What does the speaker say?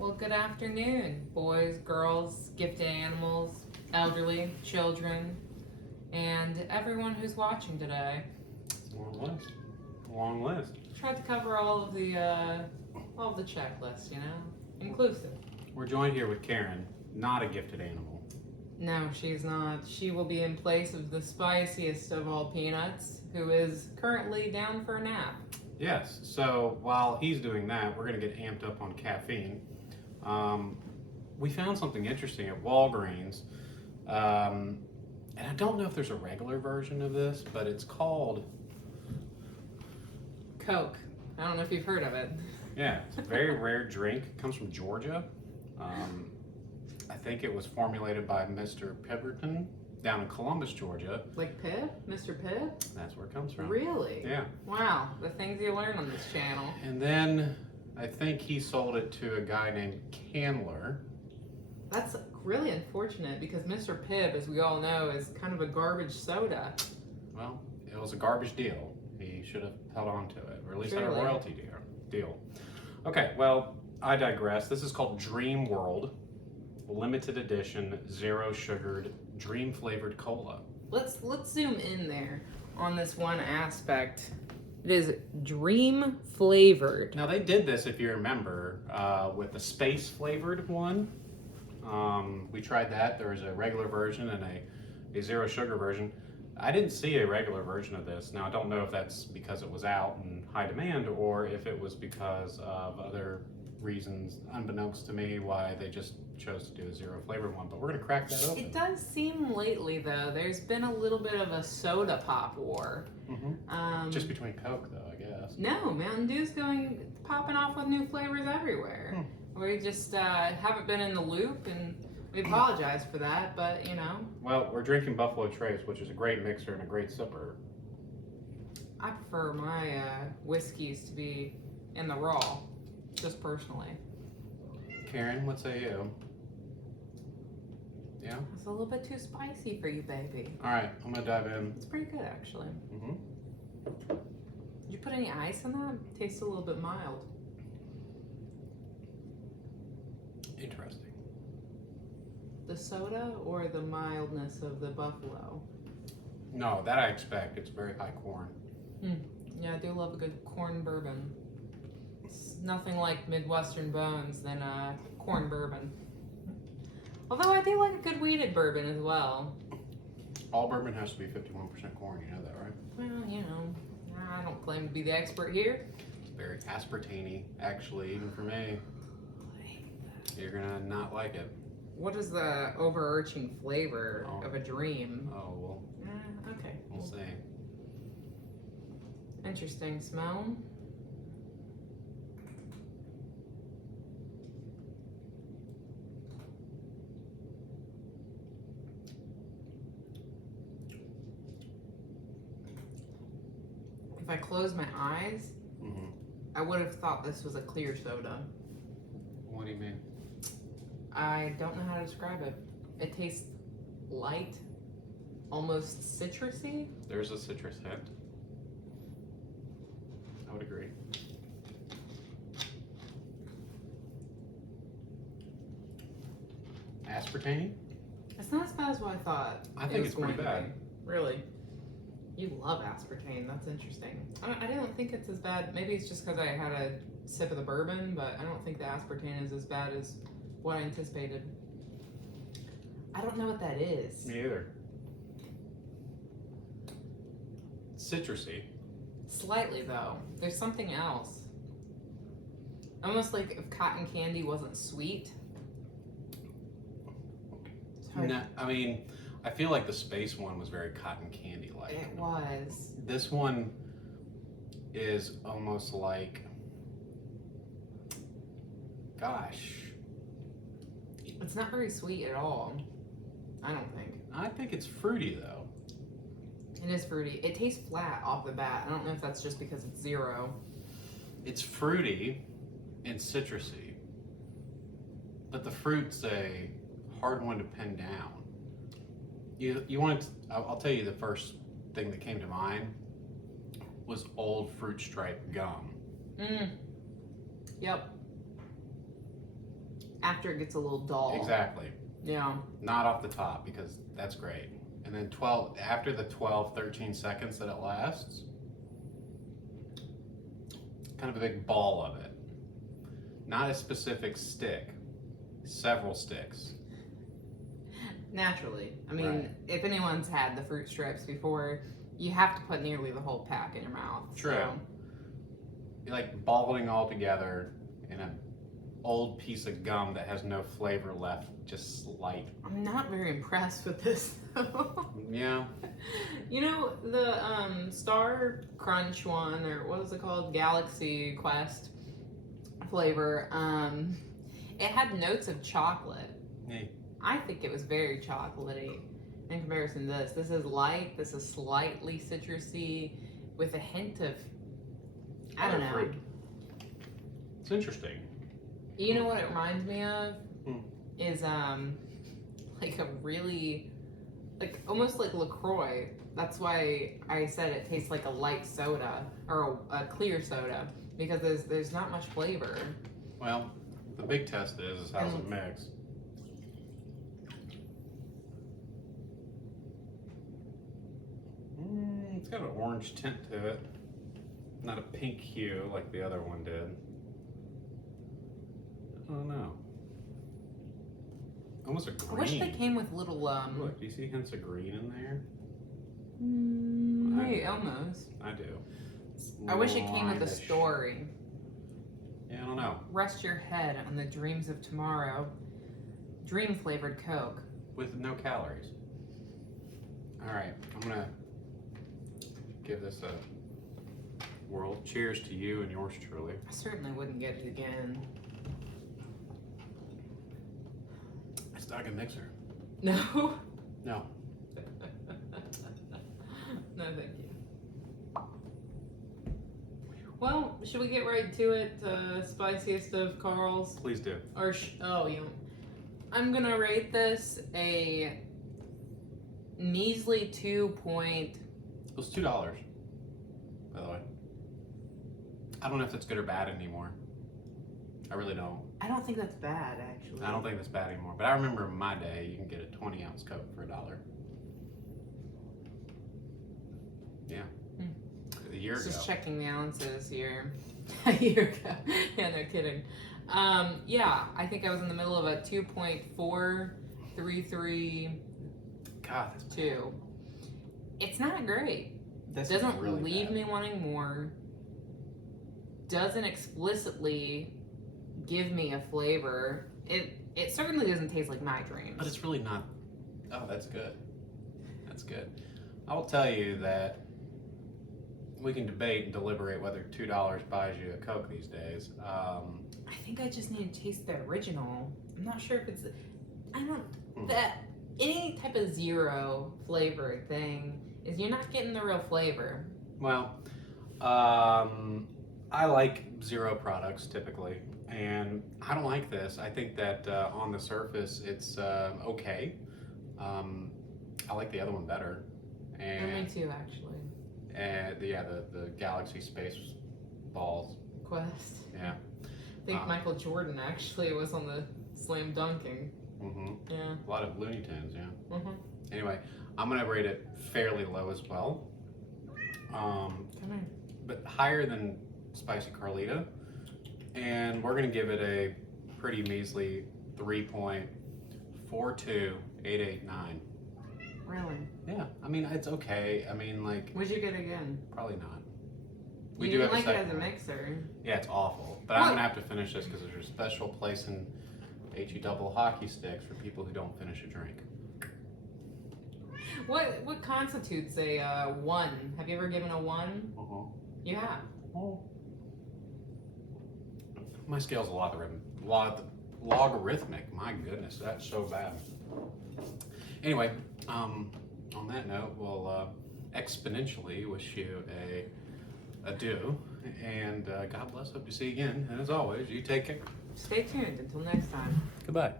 Well, good afternoon, boys, girls, gifted animals, elderly, children, and everyone who's watching today. It's a long list. A long list. Tried to cover all of the checklists, inclusive. We're joined here with Karen, not a gifted animal. No, she's not. She will be in place of the spiciest of all peanuts, who is currently down for a nap. Yes, so while he's doing that, we're going to get amped up on caffeine. We found something interesting at Walgreens, and I don't know if there's a regular version of this, but it's called Coke. I don't know if you've heard of it. Yeah, it's a very rare drink. It comes from Georgia. I think it was formulated by Mr. Pemberton down in Columbus, Georgia. Like Pip? Mr. Pip? That's where it comes from. Really? Yeah. Wow, the things you learn on this channel. And then I think he sold it to a guy named Candler. That's really unfortunate because Mr. Pibb, as we all know, is kind of a garbage soda. Well, it was a garbage deal. He should have held on to it, or at least had a Surely. royalty deal. Okay, well, I digress. This is called Dreamworld, limited edition, zero sugared, dream flavored cola. Let's zoom in there on this one aspect. It is dream flavored. Now, they did this, if you remember, with the space flavored one. We tried that. There was a regular version and a zero sugar version. I didn't see a regular version of this. Now, I don't know if that's because it was out in high demand or if it was because of other reasons, unbeknownst to me, why they just chose to do a zero flavored one. But we're going to crack that open. It does seem lately, though, there's been a little bit of a soda pop war. Mm-hmm. Just between Coke, though, I guess. No, Mountain Dew's popping off with new flavors everywhere. We just haven't been in the loop, and we apologize for that, but Well, we're drinking Buffalo Trace, which is a great mixer and a great sipper. I prefer my whiskeys to be in the raw, just personally. Karen, what say you? Yeah? It's a little bit too spicy for you, baby. All right, I'm going to dive in. It's pretty good, actually. Mm-hmm. Did you put any ice in that? It tastes a little bit mild. Interesting. The soda or the mildness of the buffalo? No, that I expect. It's very high corn. Yeah, I do love a good corn bourbon. It's nothing like Midwestern bones than corn bourbon. Although I do like a good wheated bourbon as well. All bourbon has to be 51% corn, you know that, right? Well, I don't claim to be the expert here. It's very aspartame-y, actually, even for me. You're gonna not like it. What is the overarching flavor of a dream? Oh, well. Okay. We'll see. Interesting smell. If I close my eyes, I would have thought this was a clear soda. What do you mean? I don't know how to describe it. It tastes light, almost citrusy. There's a citrus hint. I would agree. Aspartame? It's not as bad as what I thought. I think it's pretty bad. Really? You love aspartame. That's interesting. I didn't think it's as bad. Maybe it's just because I had a sip of the bourbon, but I don't think the aspartame is as bad as what I anticipated. I don't know what that is. Me either. Citrusy. Slightly, though. There's something else. Almost like if cotton candy wasn't sweet. No, I mean, I feel like the space one was very cotton candy-like. It was. This one is almost like, gosh. It's not very sweet at all. I don't think. I think it's fruity, though. It is fruity. It tastes flat off the bat. I don't know if that's just because it's zero. It's fruity and citrusy, but the fruit's a hard one to pin down. You want to, I'll tell you the first thing that came to mind was old fruit stripe gum. Yep. after it gets a little dull. Exactly. Yeah. Not off the top, because that's great. And then after the 12, 13 seconds that it lasts, kind of a big ball of it. Not a specific stick, several sticks. Naturally. I mean, Right. if anyone's had the fruit strips before, you have to put nearly the whole pack in your mouth. True. So. You're like balling all together in an old piece of gum that has no flavor left, just slight. I'm not very impressed with this though. Yeah. You know, the Star Crunch one, or what was it called? Galaxy Quest flavor, it had notes of chocolate. Hey. I think it was very chocolatey in comparison to this. This is light, this is slightly citrusy with a hint of, I don't know. Fruit. It's interesting. You know what it reminds me of? Is like a really, like almost like LaCroix. That's why I said it tastes like a light soda or a clear soda, because there's not much flavor. Well, the big test is how's it mix. It's got an orange tint to it, not a pink hue like the other one did. I don't know. Almost a green. I wish they came with little Look, do you see hints of green in there? Hey, almost. I do. I wish it came with a Limesh. story. Yeah, I don't know. Rest your head on the dreams of tomorrow. Dream flavored Coke. With no calories. All right, I'm gonna give this a whirl. Cheers to you and yours truly. I certainly wouldn't get it again. It's not a good mixer. No? No. No, thank you. Well, should we get right to it? Spiciest of Karl's? Please do. Or I'm gonna rate this a measly 2 point. It was $2, by the way. I don't know if that's good or bad anymore. I really don't. I don't think that's bad, actually. I don't think that's bad anymore. But I remember in my day, you can get a 20-ounce Coke for $1. Yeah. A year ago. Just checking the ounces here. A year ago. Yeah, no kidding. Yeah, I think I was in the middle of a 2.433. God, that's 2. It's not great. This Doesn't is really leave bad. me wanting more. Doesn't explicitly give me a flavor. It certainly doesn't taste like my dreams. But it's really not. Oh, that's good. That's good. I will tell you that we can debate and deliberate whether $2 buys you a Coke these days. I think I just need to taste the original. I'm not sure if it's. I don't. That any type of zero flavor thing is you're not getting the real flavor. Well, I like zero products typically, and I don't like this. I think that on the surface it's okay. I like the other one better. And Me too, actually. The Galaxy Space Balls. Quest. Yeah. I think Michael Jordan actually was on the slam dunking. Mm-hmm. Yeah. A lot of Looney Tunes, yeah. Mm-hmm. Anyway, I'm gonna rate it fairly low as well. Come here. But higher than Spicy Carlita. And we're gonna give it a pretty measly 3.42889. Really? Yeah, I mean, it's okay. I mean, like, Would you get again? probably not. You do didn't have a like it second as a one. mixer. Yeah, it's awful. But I'm gonna have to finish this because there's a special place in HE double hockey sticks for people who don't finish a drink. What constitutes a 1? Have you ever given a 1? Uh-huh. You have. My scale's logarithmic. My goodness, that's so bad. Anyway, on that note, we'll exponentially wish you a adieu, and God bless. Hope to see you again. And as always, you take care. Stay tuned until next time. Goodbye.